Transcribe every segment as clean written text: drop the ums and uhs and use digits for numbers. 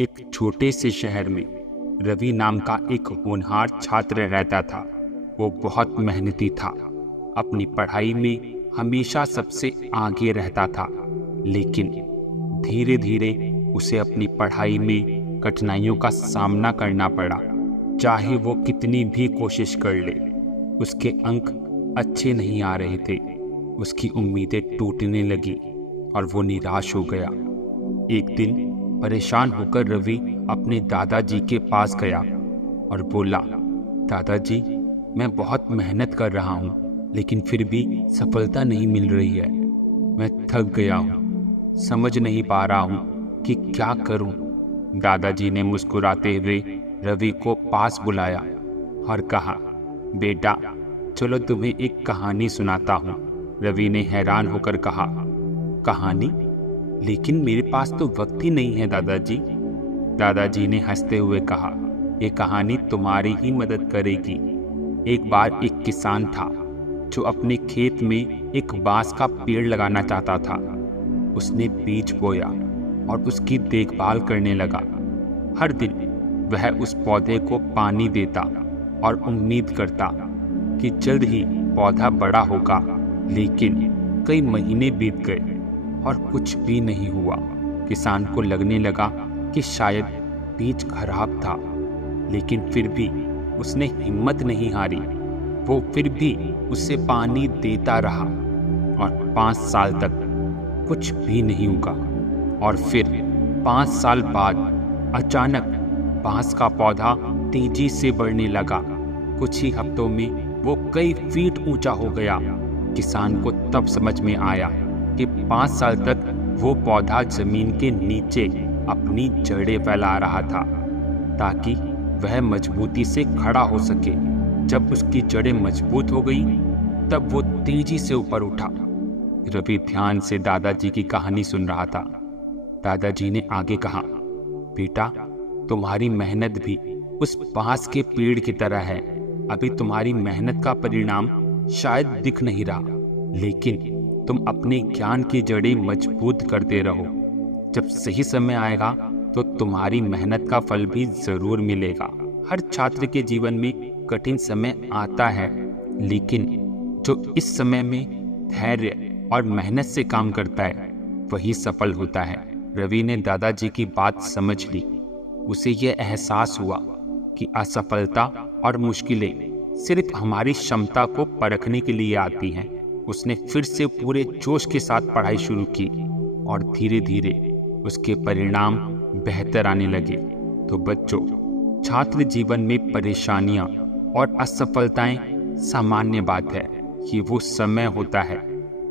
एक छोटे से शहर में रवि नाम का एक होनहार छात्र रहता था। वो बहुत मेहनती था, अपनी पढ़ाई में हमेशा सबसे आगे रहता था। लेकिन धीरे धीरे उसे अपनी पढ़ाई में कठिनाइयों का सामना करना पड़ा। चाहे वो कितनी भी कोशिश कर ले, उसके अंक अच्छे नहीं आ रहे थे। उसकी उम्मीदें टूटने लगी और वो निराश हो गया। एक दिन परेशान होकर रवि अपने दादाजी के पास गया और बोला, दादाजी, मैं बहुत मेहनत कर रहा हूँ, लेकिन फिर भी सफलता नहीं मिल रही है। मैं थक गया हूँ, समझ नहीं पा रहा हूँ कि क्या करूँ। दादाजी ने मुस्कुराते हुए रवि को पास बुलाया और कहा, बेटा, चलो तुम्हें एक कहानी सुनाता हूँ। रवि ने हैरान होकर कहा, कहानी? लेकिन मेरे पास तो वक्त ही नहीं है दादाजी। दादाजी ने हंसते हुए कहा, ये कहानी तुम्हारी ही मदद करेगी। एक बार एक किसान था जो अपने खेत में एक बांस का पेड़ लगाना चाहता था। उसने बीज बोया और उसकी देखभाल करने लगा। हर दिन वह उस पौधे को पानी देता और उम्मीद करता कि जल्द ही पौधा बड़ा होगा। लेकिन कई महीने बीत गए और कुछ भी नहीं हुआ। किसान को लगने लगा कि शायद बीज खराब था, लेकिन फिर भी उसने हिम्मत नहीं हारी। वो फिर भी उसे पानी देता रहा और 5 साल तक कुछ भी नहीं उगा। और फिर 5 साल बाद अचानक बांस का पौधा तेजी से बढ़ने लगा। कुछ ही हफ्तों में वो कई फीट ऊंचा हो गया। किसान को तब समझ में आया कि 5 साल तक वो पौधा जमीन के नीचे अपनी जड़ें फैला रहा था ताकि वह मजबूती से खड़ा हो सके। जब उसकी जड़ें मजबूत हो गई, तब वो तेजी से ऊपर उठा। रवि ध्यान से दादाजी की कहानी सुन रहा था। दादाजी ने आगे कहा, बेटा, तुम्हारी मेहनत भी उस बांस के पेड़ की तरह है। अभी तुम्हारी मेहनत का परिणाम शायद दिख नहीं रहा, लेकिन तुम अपने ज्ञान की जड़ें मजबूत करते रहो। जब सही समय आएगा तो तुम्हारी मेहनत का फल भी जरूर मिलेगा। हर छात्र के जीवन में कठिन समय आता है, लेकिन जो इस समय में धैर्य और मेहनत से काम करता है वही सफल होता है। रवि ने दादाजी की बात समझ ली। उसे यह एहसास हुआ कि असफलता और मुश्किलें सिर्फ हमारी क्षमता को परखने के लिए आती हैं। उसने फिर से पूरे जोश के साथ पढ़ाई शुरू की और धीरे धीरे उसके परिणाम बेहतर आने लगे। तो बच्चों, छात्र जीवन में परेशानियां और असफलताएं सामान्य बात है। ये वो समय होता है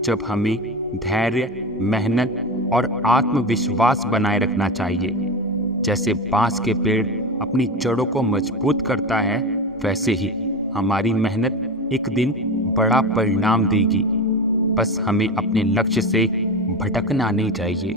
जब हमें धैर्य, मेहनत और आत्मविश्वास बनाए रखना चाहिए। जैसे बांस के पेड़ अपनी जड़ों को मजबूत करता है, वैसे ही हमारी मेहनत एक दिन बड़ा परिणाम देगी। बस हमें अपने लक्ष्य से भटकना नहीं चाहिए।